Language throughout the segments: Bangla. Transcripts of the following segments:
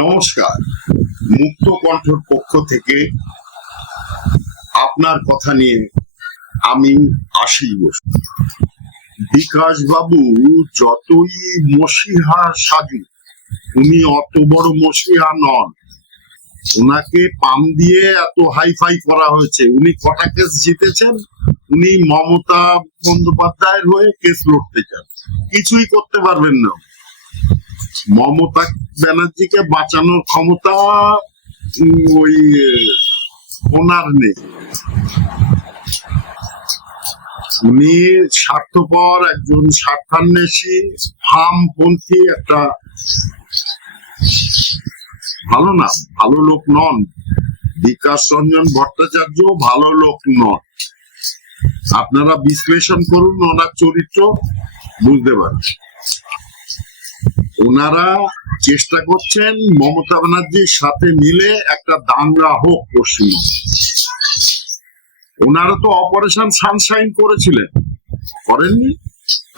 নমস্কার। মুক্ত কণ্ঠের পক্ষ থেকে আপনার কথা নিয়ে আমি আশীষ বসু। বিকাশ বাবু যতই মসিহা সাজু, উনি অত বড় মসিহা নন। ওনাকে পাম দিয়ে এত হাইফাই করা হয়েছে। উনি কটা কেস জিতেছেন, উনি মমতা বন্দ্যোপাধ্যায়ের হয়ে কেস লড়তে চান, কিছুই করতে পারবেন না। মমতা ব্যানার্জিকে বাঁচানোর ক্ষমতা ওই ওনার নেই। উনি স্বার্থপর একজন স্বার্থান্বেষী হামপন্থী একটা ভালো লোক নন। বিকাশ রঞ্জন ভট্টাচার্য ভালো লোক নন। আপনারা বিশ্লেষণ করুন ওনার চরিত্র, বুঝতে পারবেন। ওনারা চেষ্টা করছেন মমতা ব্যানার্জির সাথে মিলে একটা দাঙ্গা হোক পশ্চিমবঙ্গে। ওনারা তো অপারেশন সানশাইন করেছিলেন, করেননি?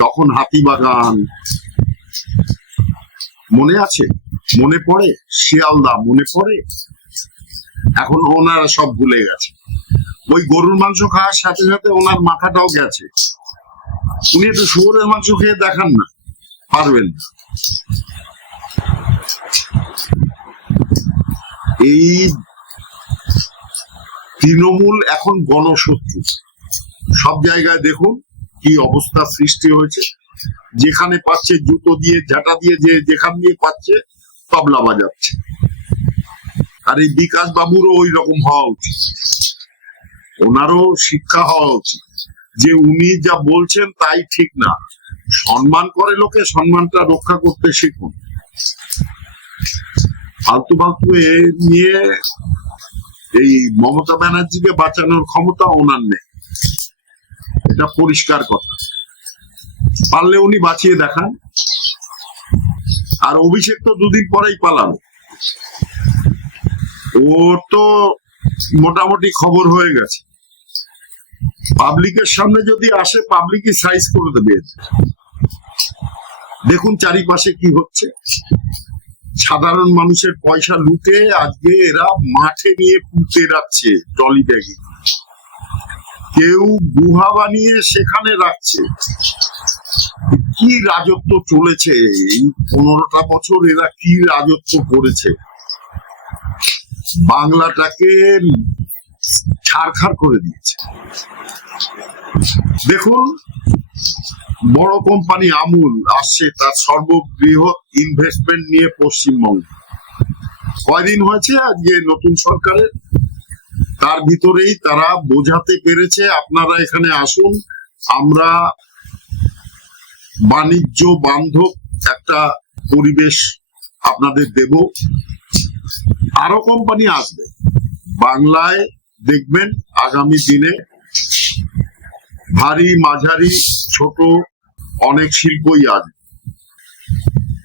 তখন হাতিবাগান মনে আছে, মনে পড়ে? শিয়ালদা মনে পড়ে? এখন ওনারা সব ভুলে গেছে। ওই গরুর মাংস খাওয়ার সাথে সাথে ওনার মাথাটাও গেছে। উনি একটু শুয়োরের মাংস খেয়ে দেখান না, পারবেন না। এই তৃণমূল এখন গণশত্রু। সব জায়গায় দেখুন কি অবস্থা সৃষ্টি হয়েছে। যেখানে পাচ্ছে জুতো দিয়ে, ঝাঁটা দিয়ে, যেখান দিয়ে পাচ্ছে তবলা বাজাচ্ছে। আর এই বিকাশ বাবুরও ওই রকম হওয়া উচিত। ওনারও শিক্ষা হওয়া উচিত যে উনি যা বলছেন তাই ঠিক না। সম্মান করে লোকে, সম্মানটা রক্ষা করতে শিখুন। ফালতু নিয়ে এই মমতা ব্যানার্জিকে বাঁচানোর ক্ষমতা ওনার নেই, এটা পরিষ্কার কথা। পারলে উনি বাঁচিয়ে দেখান। আর অভিষেক তো দুদিন পরেই পালালো। ওর তো মোটামুটি খবর হয়ে গেছে। পাবলিকের সামনে যদি আসে, পাবলিকই সাইজ করে দেবে। দেখুন চারিপাশে কি হচ্ছে। সাধারণ মানুষের পয়সা লুটে আজকে এরা মাঠে নিয়ে পুঁতে রাখছে ট্রলি ব্যাগে। কেউ গুহা বানিয়ে সেখানে রাখছে। কি রাজত্ব চলেছে এই 15টা বছর, এরা কি রাজত্ব করেছে। বাংলাটাকে ছারখার করে দিয়েছে। দেখুন বড় কোম্পানি আমুল আসছে তার সর্ববৃহৎ ইনভেস্টমেন্ট নিয়ে পশ্চিমবঙ্গে। কয়দিন হয়েছে আজকে নতুন সরকারের, তার ভিতরেই তারা বোঝাতে পেরেছে আপনারা এখানে আসুন, আমরা বাণিজ্য বান্ধব একটা পরিবেশ আপনাদের দেব। আরো কোম্পানি আসবে বাংলায়, দেখবেন আগামী দিনে ভারী মাঝারি ছোট অনেক শিল্পই আসবে।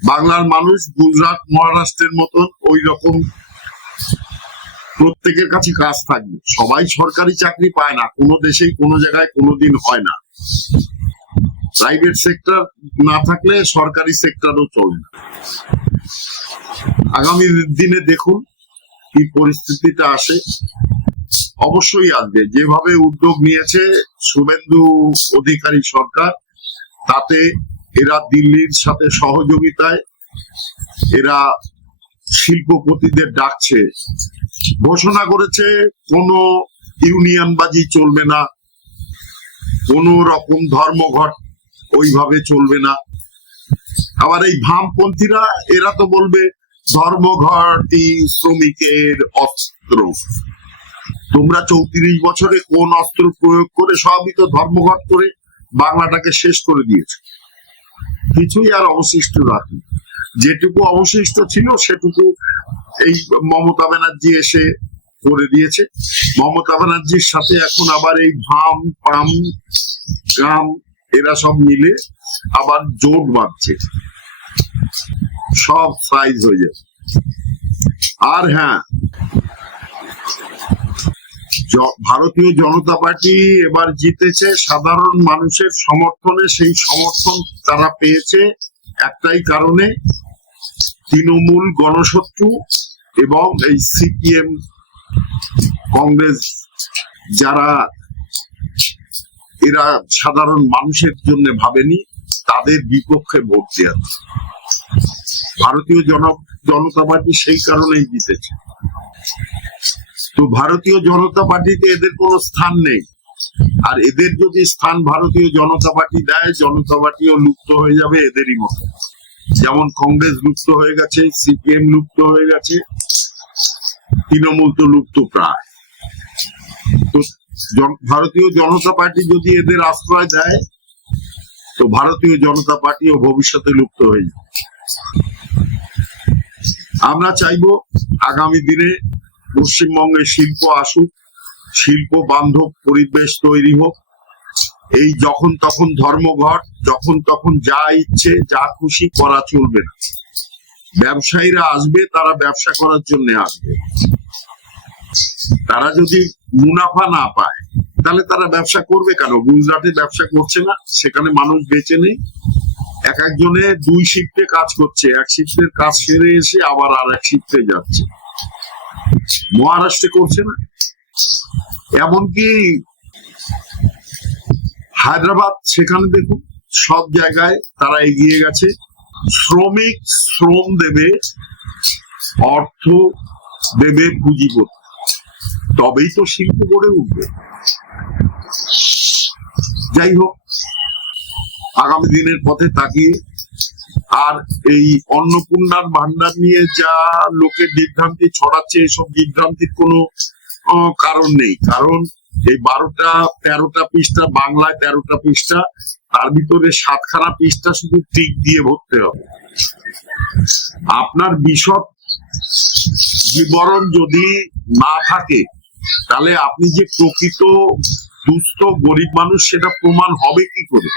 বাংলার মানুষ গুজরাট মহারাষ্ট্রের মতন ওই রকম প্রত্যেকের কাছে কাজ থাকবে। সবাই সরকারি চাকরি পায় না, কোনো দেশেই কোনো জায়গায় কোনোদিন হয় না। প্রাইভেট সেক্টর না থাকলে সরকারি সেক্টরও চলে না। আগামী দিনে দেখুন কি পরিস্থিতিটা আসে। অবশ্যই আসবে। যেভাবে উদ্যোগ নিয়েছে শুভেন্দু অধিকারী সরকার, তাতে এরা দিল্লির সাথে সহযোগিতায় এরা শিল্পপতিদের ডাকছে, ঘোষণা করেছে কোনো ইউনিয়নবাজি চলবে না, কোন রকম ধর্মঘট ওইভাবে চলবে না। আবার এই ভামপন্থীরা এরা তো বলবে ধর্মঘটই শ্রমিকের অস্ত্র। তোমরা 34 বছরে কোন অস্ত্র প্রয়োগ করে, সবই তো ধর্মঘট করে বাংলাটাকে শেষ করে দিয়েছে। কিছুই আর অবশিষ্ট রাখি। যেটুকু অবশিষ্ট ছিল সেটুকু এই মমতা ব্যানার্জি এসে করে দিয়েছে। মমতা ব্যানার্জির সাথে এখন আবার এই ভাম পাম গ্রাম এরা সব মিলে আবার জোট বাঁধছে, সব সাইজ হয়ে যাবে। আর হ্যাঁ, ভারতীয় জনতা পার্টি এবার জিতেছে সাধারণ মানুষের সমর্থনে। সেই সমর্থন তারা পেয়েছে একটাই কারণে, তৃণমূল গণশত্রু এবং এই সিপিএম কংগ্রেস যারা এরা সাধারণ মানুষের জন্য ভাবেনি, তাদের বিপক্ষে ভোট দেওয়া। ভারতীয় জনতা পার্টি সেই কারণেই জিতেছে। তো ভারতীয় জনতা পার্টিতে এদের কোনো স্থান নেই, আর এদের যদি স্থান ভারতীয় জনতা পার্টি দেয়, জনতা পার্টিও লুপ্ত হয়ে যাবে এদেরই মতো। যেমন কংগ্রেস লুপ্ত হয়ে গেছে, সিপিএম লুপ্ত হয়ে গেছে, তৃণমূল তো লুপ্ত প্রায়। তো ভারতীয় জনতা পার্টি যদি এদের আশ্রয় দেয়, তো ভারতীয় জনতা পার্টিও ভবিষ্যতে লুপ্ত হয়ে যাবে। আমরা চাইবো আগামী দিনে পশ্চিমবঙ্গে শিল্প আসুক, শিল্প বান্ধব পরিবেশ তৈরি হোক। এই যখন তখন ধর্মঘট, যখন তখন যা ইচ্ছে যা খুশি করা চলবে না। ব্যবসায়ীরা আসবে, তারা ব্যবসা করার জন্য আসবে। তারা যদি মুনাফা না পায় তাহলে তারা ব্যবসা করবে কেন? গুজরাটে ব্যবসা করছে না, সেখানে মানুষ বেঁচে নেই। এক একজনে 2 শিফটে কাজ করছে, এক শিফটের কাজ সেরে এসে আবার আর এক শিফটে যাচ্ছে। মহারাষ্ট্রে করছে না, এমনকি হায়দ্রাবাদ, সেখানে দেখুন সব জায়গায় তারা এগিয়ে গেছে। শ্রমিক শ্রম দেবে, অর্থ দেবে পুঁজিপতি, তবেই তো শিল্প গড়ে উঠবে। যাই হোক, আগামী দিনের পথে তাকিয়ে, আর এই অন্নপূর্ণার ভান্ডার নিয়ে যা লোকে বিভ্রান্তি ছড়াচ্ছে, এসব বিভ্রান্তির কোনো কারণ নেই। কারণ এই 13টা পৃষ্ঠা, বাংলায় 13টা পৃষ্ঠা, তার ভিতরে 7খানা পৃষ্ঠা শুধু টিক দিয়ে ভরতে হবে। আপনার বিশদ বিবরণ যদি না থাকে, তাহলে আপনি যে প্রকৃত দুস্থ গরিব মানুষ সেটা প্রমাণ হবে কি করে?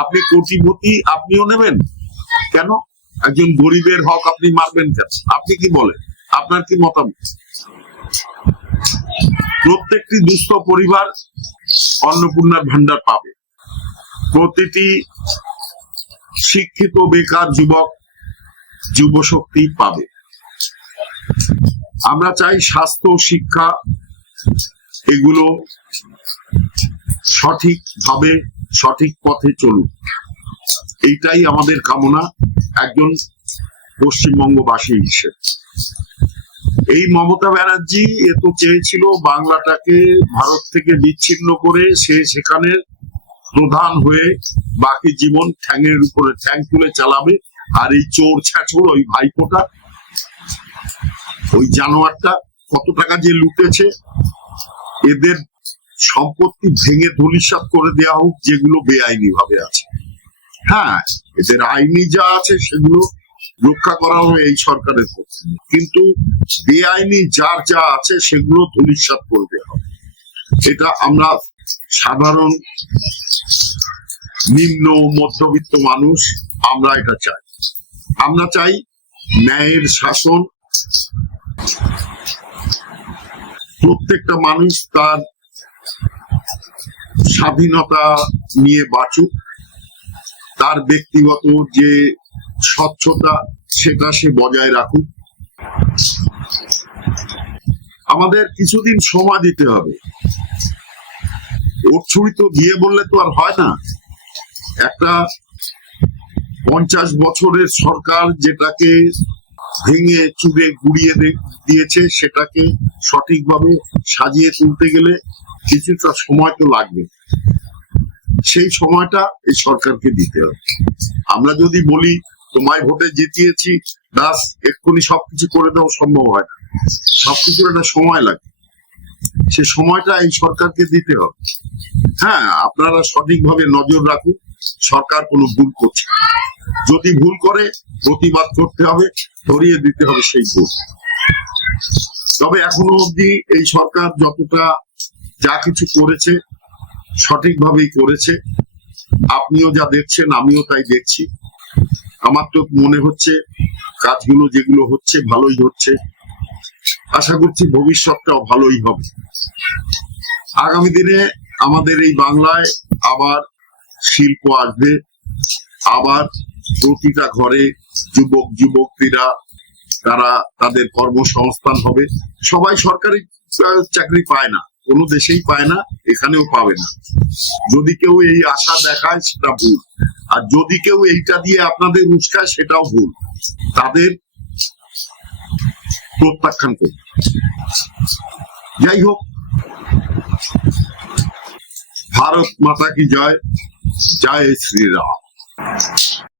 আপনি কোটিপতি, আপনিও নেবেন কেন? একজন গরিবের হক আপনি মারবেন কেন? আপনি কি বলেন? আপনার কি মতামত? প্রত্যেকটি দুস্থ পরিবার অন্নপূর্ণার ভান্ডার পাবে, প্রতিটি শিক্ষিত বেকার যুবক যুবশক্তি পাবে। আমরা চাই স্বাস্থ্য, শিক্ষা এগুলো সঠিকভাবে সঠিক পথে চলুক, এইটাই আমাদের কামনা একজন পশ্চিমবঙ্গবাসী হিসেবে। এই মমতা ব্যানার্জি এত চেয়েছিল বাংলাটাকে ভারত থেকে বিচ্ছিন্ন করে সে সেখানে প্রধান হয়ে বাকি জীবন ঠ্যাঙের উপরে ঠ্যাং তুলে চালাবে। আর এই চোর ছাঁচোর ওই ভাইপোটা, ওই জানোয়ারটা কত টাকা যে লুটেছে, এদের সম্পত্তি ভেঙে ধূলিসাৎ করে দেওয়া হোক, যেগুলো বেআইনি ভাবে আছে। হ্যাঁ, এদের আইনি যা আছে সেগুলো রক্ষা করা হবে এই সরকারের পক্ষে, কিন্তু বেআইনি যার যা আছে সেগুলো ধূলিসাৎ করে দেওয়া হবে। এটা আমরা সাধারণ নিম্ন মধ্যবিত্ত মানুষ আমরা এটা চাই। আমরা চাই ন্যায়ের শাসন, প্রত্যেকটা মানুষ তার স্বাধীনতা নিয়ে বাঁচুক, তার ব্যক্তিগত যে স্বচ্ছতা সেটা সে বজায় রাখুক। আমাদের কিছুদিন সময় দিতে হবে। ওর ছুরি তো দিয়ে বললে তো আর হয় না। একটা 50 বছরের সরকার যেটাকে ভেঙে চুরে গুড়িয়ে দিয়েছে, সেটাকে সঠিকভাবে সাজিয়ে তুলতে গেলে কিছুটা সময় তো লাগবে। সেই সময়টা এই সরকারকে দিতে হবে। আমরা যদি বলি তোমায় ভোটে জিতিয়েছি, ব্যাস এক্ষুনি সবকিছু করে দেওয়া সম্ভব হয় না। সবকিছুর একটা সময় লাগে, সে সময়টা এই সরকারকে দিতে হবে। হ্যাঁ, আপনারা সঠিকভাবে নজর রাখুন সরকার কোনো ভুল করছে। যদি ভুল করে প্রতিবাদ করতে হবে, ধরিয়ে দিতে হবে সেই ভুল। তবে এখনো অবধি এই সরকার যতটা যা কিছু করেছে সঠিকভাবেই করেছে। আপনিও যা দেখছেন আমিও তাই দেখছি। আমার তো মনে হচ্ছে কাজগুলো যেগুলো হচ্ছে ভালোই হচ্ছে। আশা করছি ভবিষ্যৎটাও ভালোই হবে। আগামী দিনে আমাদের এই বাংলায় আবার শিল্প আসবে, আবার প্রতিটা ঘরে যুবক যুবতীরা তারা তাদের কর্মসংস্থান হবে। সবাই সরকারি চাকরি পায় না, কোনো দেশেই পায় না, এখানেও পাবে না। যদি কেউ এই আশা দেখায় সেটা ভুল, আর যদি কেউ এইটা দিয়ে আপনাদের উস্কায় সেটাও ভুল। তাদের প্রত্যাখ্যান করুন। যাই হোক, ভারত মাতা কি জয়, জয় শ্রীরাম।